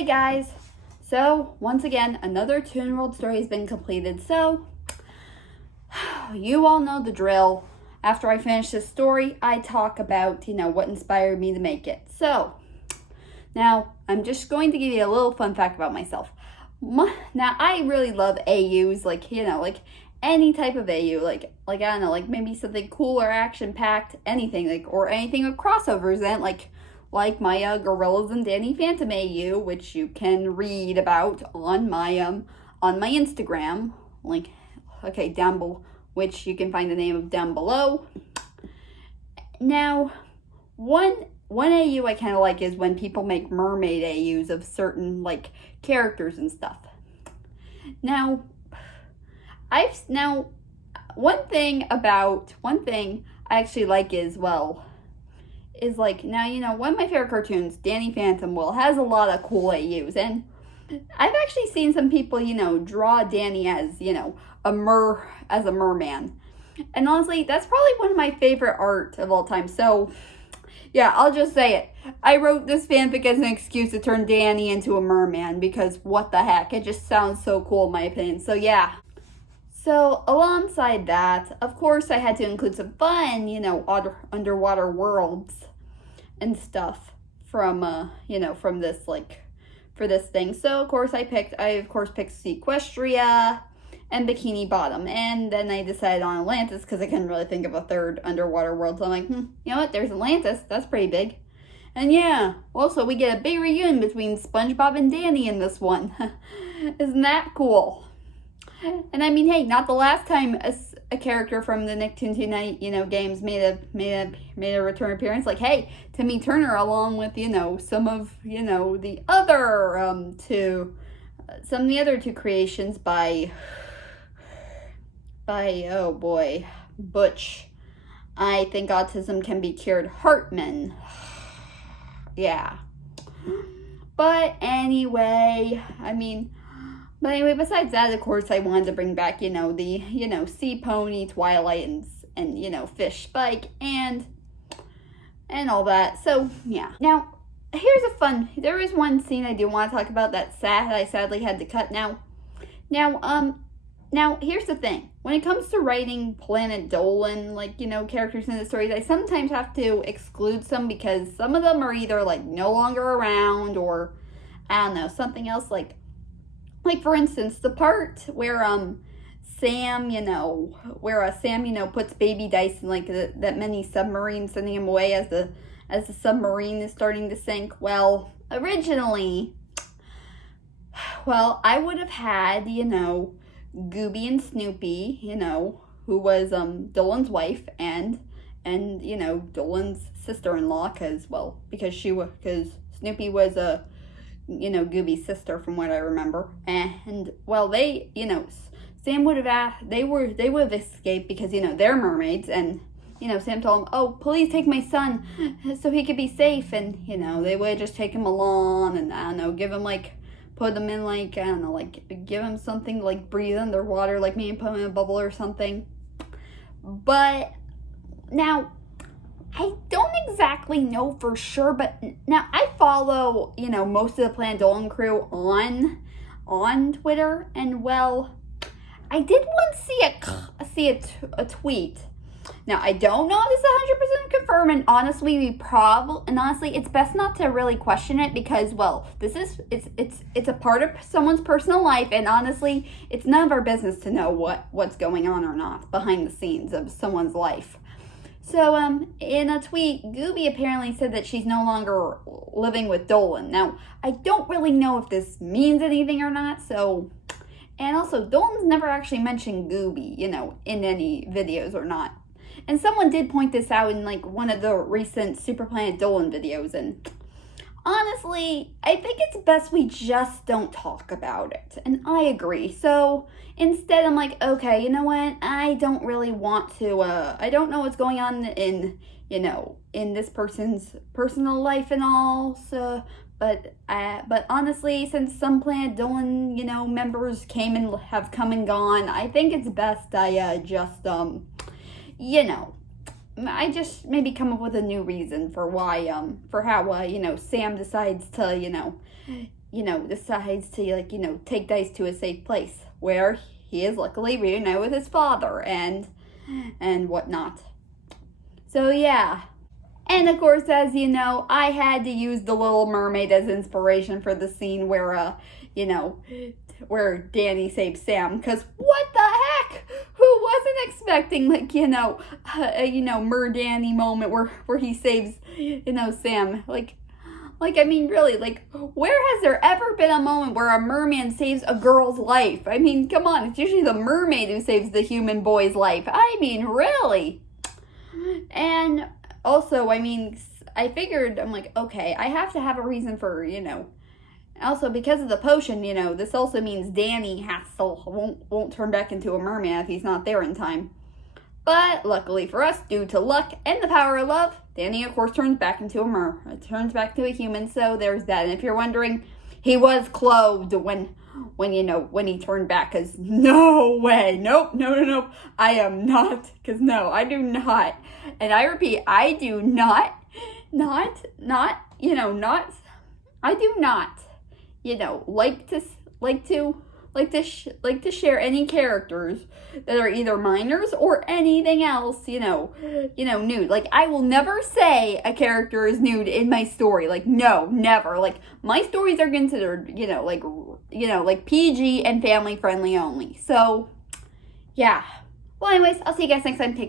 Hey guys! So, once again, another Toon World story has been completed. So, you all know the drill. After I finish this story, I talk about, what inspired me to make it. So, now, I'm just going to give you a little fun fact about myself. Now, I really love AUs, like any type of AU, like I don't know, like maybe something cool or action-packed, anything, or anything with crossovers in, like my Gorillas and Danny Phantom AU, which you can read about on my Instagram, down below, which you can find the name of down below. Now, one AU I kind of like is when people make mermaid AUs of certain characters and stuff. Now, one thing I actually like is one of my favorite cartoons, Danny Phantom, has a lot of cool AUs, and I've actually seen some people, draw Danny as, a merman. And honestly, that's probably one of my favorite art of all time. So, yeah, I'll just say it. I wrote this fanfic as an excuse to turn Danny into a merman because what the heck? It just sounds so cool in my opinion. So, yeah. So, alongside that, of course, I had to include some fun, underwater worlds and stuff from this, for this thing. So, of course, I picked Sequestria and Bikini Bottom. And then I decided on Atlantis because I couldn't really think of a third underwater world. So I'm like, you know what? There's Atlantis. That's pretty big. And yeah, also we get a big reunion between SpongeBob and Danny in this one. Isn't that cool? And I mean, hey, not the last time a character from the Nicktoons Unite, games made a return appearance. Like, hey, Timmy Turner, along with some of the other two creations by oh boy, Butch. I think autism can be cured. Hartman. Yeah. But anyway, besides that, of course, I wanted to bring back, the Sea Pony, Twilight, and Fish Spike, and all that. So, yeah. Now, there is one scene I do want to talk about that I sadly had to cut. Now, here's the thing. When it comes to writing Planet Dolan, characters in the stories, I sometimes have to exclude some because some of them are either, no longer around or, I don't know, something else, like for instance, the part where Sam puts baby dice in that mini submarine, sending him away as the submarine is starting to sink. Well, originally, I would have had Gooby and Snoopy, who was Dolan's wife and Dolan's sister-in-law, because Snoopy was a Gooby's sister, from what I remember. And they, Sam would have they would have escaped because they're mermaids, and Sam told him, "Oh, please take my son so he could be safe." And they would just take him along, and I don't know, give him put him in give him something breathe underwater, maybe put him in a bubble or something. But now, I don't exactly know for sure, but now I follow, most of the Planet Dolan crew on Twitter, and I did once see a tweet. Now, I don't know if this is 100% confirmed, and honestly, it's best not to really question it because, it's a part of someone's personal life, and honestly, it's none of our business to know what's going on or not behind the scenes of someone's life. So, in a tweet, Gooby apparently said that she's no longer living with Dolan. Now, I don't really know if this means anything or not, and also, Dolan's never actually mentioned Gooby, in any videos or not. And someone did point this out in, one of the recent Super Planet Dolan videos, and honestly, I think it's best we just don't talk about it, and I agree. So, instead, I'm like, okay, you know what, I don't really want to, I don't know what's going on in this person's personal life and all, so, but honestly, since some Planet Dolan, members have come and gone, I think it's best I I just maybe come up with a new reason for why, for how, Sam decides to, decides to, like, take Dice to a safe place where he is luckily reunited with his father and whatnot. So yeah. And of course, as you know, I had to use the Little Mermaid as inspiration for the scene where, where Danny saves Sam. Because what the heck? Who wasn't expecting, like, Mer Danny moment where he saves, Sam? I mean, really, like, where has there ever been a moment where a merman saves a girl's life? I mean, come on, it's usually the mermaid who saves the human boy's life. I mean, really? And also, I mean, I figured, I'm like, okay, I have to have a reason for, Also, because of the potion, this also means Danny won't turn back into a merman if he's not there in time. But luckily for us, due to luck and the power of love, Danny, of course, turns back into a human. So there's that. And if you're wondering, he was clothed when he turned back. Because no way, nope, no, I am not. Because no, I do not. And I repeat, I do not, I do not, like to share any characters that are either minors or anything else, nude. Like, I will never say a character is nude in my story. Like, no, never. Like, my stories are considered, like PG and family friendly only. So, yeah. Well, anyways, I'll see you guys next time. Take care.